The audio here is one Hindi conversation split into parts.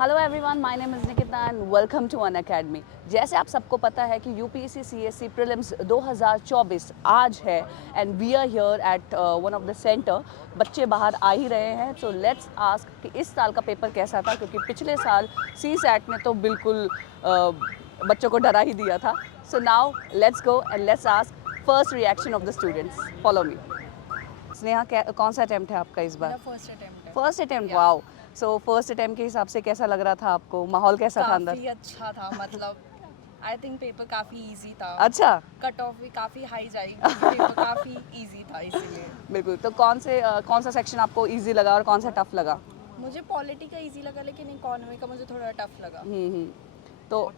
Hello everyone, my name is Nikita and welcome to Unacademy. जैसे आप सबको पता है कि यूपीएससी सीएससी प्रीलिम्स 2024 आज है and we are here at one of the centre. बच्चे बाहर आ ही रहे हैं, सो लेट्स आस्क कि इस साल का पेपर कैसा था, क्योंकि पिछले साल सी सैट ने तो बिल्कुल बच्चों को डरा ही दिया था। So now let's go and let's ask first reaction of the students. Follow me. Sneha, कौन सा अटेम्प्ट है आपका इस बार? मेरा फर्स्ट अटेम्प्ट है। फर्स्ट अटेम्प्ट, या वाओ। सो फर्स्ट अटेम्प्ट के हिसाब से कैसा लग रहा था आपको? माहौल कैसा था अंदर? काफ़ी अच्छा था, मतलब आई थिंक पेपर काफ़ी इजी था। अच्छा। कट ऑफ भी काफ़ी हाई जाएगी क्योंकि पेपर काफ़ी इजी था इसीलिए। बिल्कुल। तो कौन सा सेक्शन आपको इजी लगा और कौन सा टफ लगा? मुझे पॉलिटी का इजी लगा लेकिन इकोनॉमी का मुझे थोड़ा टफ लगा। हम्म। तो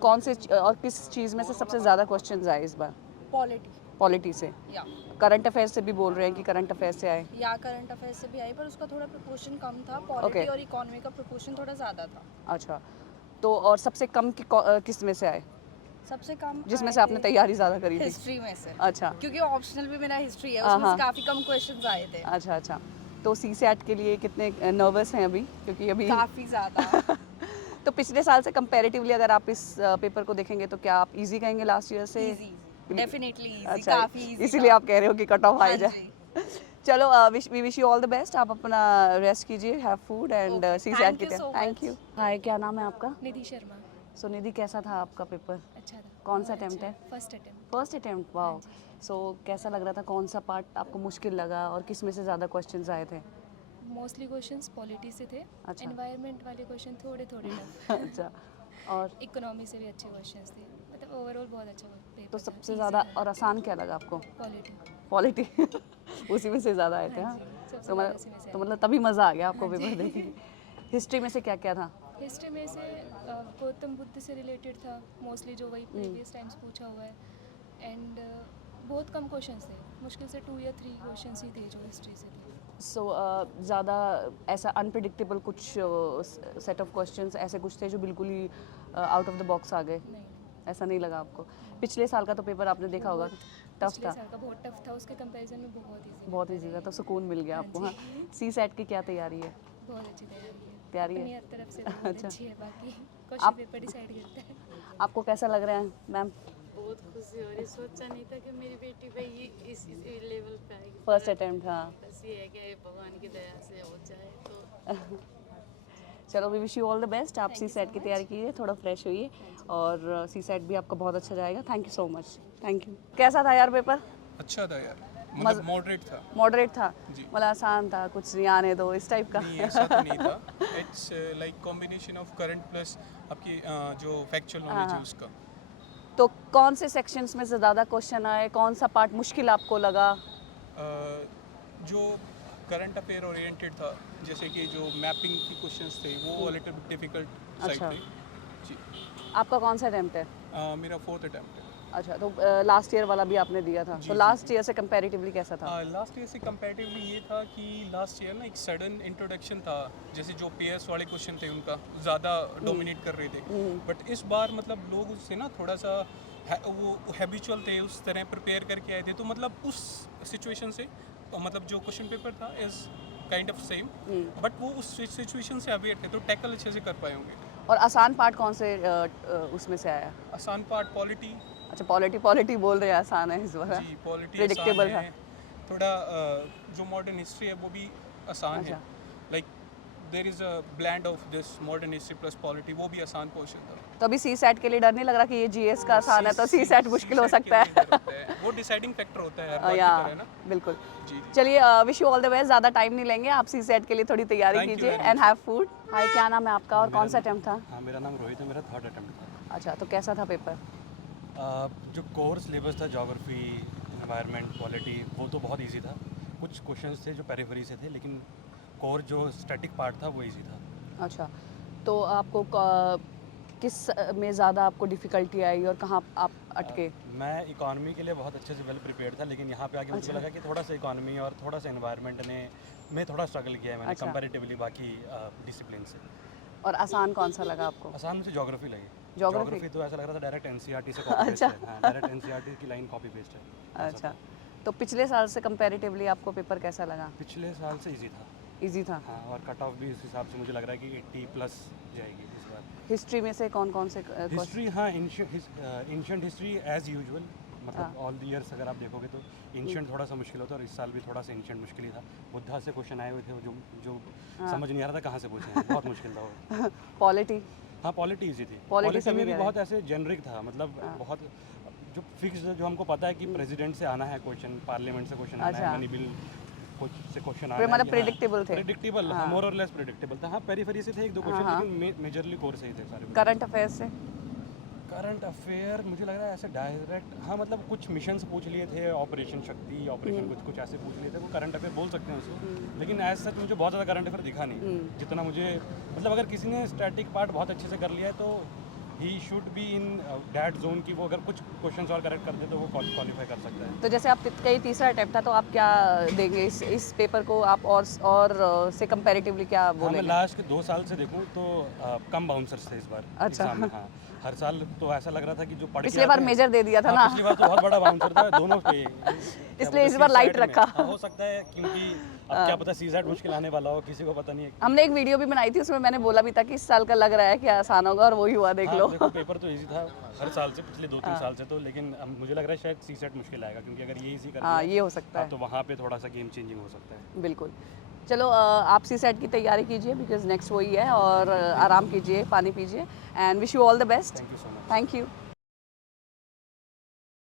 कौन से और किस चीज़ में से सबसे ज़्यादा क्वेश्चंस आए इस बार? पॉलिटी। पॉलिटी से? या करंट अफेयर्स से भी बोल रहे हैं कि करंट अफेयर्स से आए? या करंट अफेयर से भी आई पर उसका थोड़ा प्रोपोर्शन कम था। ओके। पॉलिटी और इकोनॉमी का प्रोपोर्शन थोड़ा ज़्यादा था। अच्छा। तो और सबसे कम किस में से आए, सबसे कम जिसमें आए से आपने थे तैयारी ज़्यादा करी थी? हिस्ट्री में से। अच्छा। क्योंकि ऑप्शनल भी मेरा हिस्ट्री है, हाँ उसमें से हाँ। काफ़ी कम क्वेश्चंस आए थे। अच्छा अच्छा। तो सी सैट के लिए कितने नर्वस हैं अभी, क्योंकि अभी काफ़ी ज़्यादा। तो पिछले साल से कंपैरेटिवली अगर आप इस पेपर को देखेंगे तो क्या आप इजी कहेंगे लास्ट ईयर से? इजी डेफिनेटली इजी, अच्छा, काफ़ी इजी इसीलिए था। आप कह रहे हो कि कट ऑफ हाँ हाई जाए। जी। चलो, we wish you all the best. आप अपना रेस्ट कीजिए, have food and okay, CSAT thank की यू तैयारी। So thank you. Much. Hi, क्या नाम है आपका? निधि शर्मा। सो निधि, कैसा था आपका पेपर? अच्छा था। कौन सा बहुत अटेम्प्ट है? अच्छा। First attempt. फर्स्ट अटेम्प्ट, हाँ वाओ। जी। सो कैसा लग रहा था? कौन सा पार्ट आपको मुश्किल लगा और किस में से ज़्यादा क्वेश्चंस आए थे? मोस्टली क्वेश्चंस पॉलिटी से थे। अच्छा। एनवायरनमेंट वाले क्वेश्चन थोड़े थोड़े टफ। अच्छा। और इकोनॉमी से भी अच्छे क्वेश्चंस थे। मतलब ओवरऑल बहुत अच्छा तो पेपर था, सबसे इजी ज़्यादा था। और आसान क्या लगा आपको? पॉलिटी। पॉलिटी उसी में से ज़्यादा आए थे, हाँ हाँ? जी, सबसे तो ज़्यादा उसी में से तो आए मतलब थे। तभी मज़ा आ गया आपको हाँ पेपर देख जी। के। हिस्ट्री में से क्या क्या था? हिस्ट्री में से गौतम बुद्ध से रिलेटेड था मोस्टली, जो वही प्रीवियस टाइम्स पूछा हुआ है। एंड बहुत कम क्वेश्चंस थे, मुश्किल से 2 या 3 क्वेश्चंस ही थे जो हिस्ट्री से थे। सो ज़्यादा ऐसा अनप्रिडिक्टेबल कुछ सेट ऑफ क्वेश्चंस ऐसे कुछ थे जो बिल्कुल ही आउट ऑफ द बॉक्स आ गए? नहीं। ऐसा नहीं लगा आपको? पिछले साल का तो पेपर आपने देखा होगा, बहुत टफ पिछले था। साल का बहुत टफ था, उसके कंपैरिजन में बहुत इजी बहुत पेपर ईजी था, है तो सुकून मिल गया हाँ आपको, हाँ? जी। सी सेट की क्या तैयारी है? बहुत अच्छी तैयारी है। तैयारी है? अपनी हर तरफ से तो बहुत अच्छा। अच्छी है, बाकी क्वेश्चन आप पेपर डिसाइड करता है। आपको कैसा लग रहा है मैम? बहुत खुशी हो रही, सोचा नहीं था कि मेरी बेटी भाई ये इस लेवल पे आएगी। फर्स्ट अटेम्प्ट, हाँ। बस ये है कि ये भगवान की दया से हो जाए तो। चलो, we wish you all the best. आप Thank सी you so सेट की तैयारी much। कीजिए, थोड़ा फ्रेश होइए और सी सेट भी आपका बहुत अच्छा जाएगा। Thank you so much. Thank you. कैसा था यार पेपर? अच्छा था यार, मतलब मॉडरेट था। मॉडरेट था? जी। मतलब आसान था, कुछ नहीं आने दो इस टाइप का? नहीं, ऐसा तो नहीं था। It's like combination of current plus आपकी जो फैक्चुअल हाँ नॉलेज है हाँ। उसका। तो कौन से सेक्शंस में से ज़्यादा क्वेश्चन आए? कौन सा पार्ट मुश्किल आपको लगा? जो करंट अफेयर ओरिएंटेड था, जैसे कि जो मैपिंग की क्वेश्चंस थे वो लिटिल बिट डिफिकल्ट साइड अच्छा। थे। जी। आपका कौन सा अटेम्प्ट है? मेरा फोर्थ अटैम्प्ट है। अच्छा, तो लास्ट ईयर वाला भी आपने दिया था, जी, तो जी, लास्ट जी। ईयर से कंपैरेटिवली कैसा था? लास्ट ईयर से कंपैरेटिवली ये था कि लास्ट ईयर ना एक सडन इंट्रोडक्शन था, जैसे जो पेयर्स वाले क्वेश्चन थे उनका ज़्यादा डोमिनेट कर रहे थे। बट इस बार मतलब लोग उससे ना थोड़ा सा वो हैबिचुअल थे, उस तरह प्रिपेयर करके आए थे, तो मतलब उस सिचुएशन से मतलब जो क्वेश्चन पेपर था is kind of same, but वो उस सिचुएशन से अवेयर थे तो टैकल अच्छे से कर पाए होंगे। और आसान पार्ट कौन से उसमें से आया? आसान पार्ट पॉलिटी। अच्छा, पॉलिटी पॉलिटी बोल रहे हैं आसान है इस बार? जी, पॉलिटी आसान प्रिडिक्टेबल था? है थोड़ा। जो मॉडर्न हिस्ट्री है वो भी आसान है। अच्छा। Like there is a blend of this modern history plus polity, वो भी आसान पोर्शन था। तो अभी सी सेट के लिए डर नहीं लग रहा कि ये जीएस का आसान है तो सी सेट मुश्किल हो CSAT के सकता लिए डर है? होता है, वो डिसाइडिंग फैक्टर होता है हर बार या की तरह ना। बिल्कुल। जी जी। चलिए, wish you all the best. ज़्यादा टाइम नहीं लेंगे, आप सी सेट के लिए थोड़ी तैयारी Thank you कीजिए very and much। Have food. Hi, क्या नाम है आपका और कौन सा अटेम्प्ट था? हाँ, मेरा नाम रोहित है, मेरा थर्ड अटेम्प्ट था। अच्छा, तो कैसा था पेपर? जो कोर सिलेबस था, ज्योग्राफी, एनवायरनमेंट, पॉलिटी, वो तो बहुत इजी था। कुछ क्वेश्चंस थे जो पेरिफेरी से थे, लेकिन कोर जो स्टैटिक पार्ट था वो इजी था। अच्छा, तो आपको किस में ज़्यादा आपको डिफ़िकल्टी आई और कहाँ आप अटके? मैं इकॉनमी के लिए बहुत अच्छे से वेल प्रिपेयर्ड था, लेकिन यहाँ पे आके मुझे अच्छा। लगा कि थोड़ा सा इकॉनमी और थोड़ा सा एनवायरनमेंट ने में थोड़ा स्ट्रगल किया है मैंने अच्छा। कंपैरेटिवली बाकी डिसिप्लिन से। और आसान कौन सा लगा आपको? आसान मुझे ज्योग्राफी लगी। ज्योग्राफी? ज्योग्राफी तो ऐसा लग रहा था डायरेक्ट एनसीईआरटी से कॉपी पेस्ट अच्छा। है। हाँ, डायरेक्ट एनसीईआरटी की लाइन कॉपी पेस्ट है। ऐसा अच्छा, था। तो पिछले साल से कंपैरेटिवली आपको पेपर कैसा लगा? पिछले साल से इजी था। इजी था। हाँ, और कट ऑफ भी इस हिसाब से मुझे लग रहा है कि 80 प्लस जाएगी इस बार। हिस्ट्री में से कौन कौन से question? हिस्ट्री, हाँ, एंशिएंट हिस्ट्री एज यूजुअल, मतलब ऑल द ईयर्स अगर आप देखोगे तो एंशिएंट थोड़ा सा मुश्किल होता है, और इस साल भी थोड़ा सा एंशिएंट मुश्किल ही था। बुद्धा से क्वेश्चन आए हुए थे जो जो समझ नहीं आ रहा था कहाँ से पूछे हैं, बहुत मुश्किल था वो। पॉलिटी हाँ, पॉलिटी ईजी थी। Polity पॉलिटी सभी में भी कह बहुत ऐसे जेनरिक था, मतलब बहुत जो फिक्स, जो हमको पता है कि प्रेसिडेंट से आना है क्वेश्चन, पार्लियामेंट से क्वेश्चन आना है, मनी बिल से क्वेश्चन आना है, मतलब predictable थे। प्रेडिक्टेबल, मोर और लेस प्रेडिक्टेबल था। हाँ, पेरिफेरी से थे एक दो क्वेश्चन, लेकिन मेजरली कोर से ही थे सारे। करंट अफेयर्स से करंट अफेयर मुझे लग रहा है ऐसे डायरेक्ट, हाँ, मतलब कुछ मिशन पूछ लिए थे, ऑपरेशन शक्ति, ऑपरेशन कुछ ऐसे पूछ लिए थे, वो करंट अफेयर बोल सकते हैं उसको, लेकिन एज सच मुझे बहुत ज़्यादा करंट अफेयर दिखा नहीं जितना मुझे, मतलब अगर किसी ने स्टैटिक पार्ट बहुत अच्छे से कर लिया है तो he should be in that zone की, वो अगर कुछ क्वेश्चन और करेक्ट करते तो वो क्वालिफाई कर सकता है। तो जैसे आप का ये तीसरा अटेम्प्ट था, तो आप क्या देंगे इस पेपर को आप, और से कंपैरेटिवली क्या हाँ, मैं बोलेंगे? लास्ट के 2 साल से देखूँ तो कम बाउंसर्स थे इस बार अच्छा। एग्जाम में। हाँ, हर साल तो ऐसा लग रहा था कि जो पढ़ के पिछले बार आते हैं- मेजर दे दिया था हाँ, ना। पिछली बार तो बहुत बड़ा बाउंसर था दोनों पे, इसलिए इस बार लाइट रखा। हाँ, हो सकता है, क्योंकि अब क्या पता सीसेट मुश्किल आने वाला हो, किसी को पता नहीं है। हमने एक वीडियो भी बनाई थी, उसमें मैंने बोला भी था कि इस साल का लग रहा है कि आसान होगा, और वही हुआ, देख हाँ, लो। देखो पेपर तो इजी था हर साल से, पिछले 2-3 साल से तो, लेकिन अब मुझे लग रहा है शायद सीसेट मुश्किल आएगा, क्योंकि अगर ये इजी कर हाँ, दिया, ये हो सकता है, तो वहाँ पे थोड़ा सा गेम चेंजिंग हो सकता है। बिल्कुल। चलो, आप सीसेट की तैयारी कीजिए, बिकॉज नेक्स्ट वही है, और आराम कीजिए, पानी पीजिए, and wish you all the best. Thank you so much. Thank you.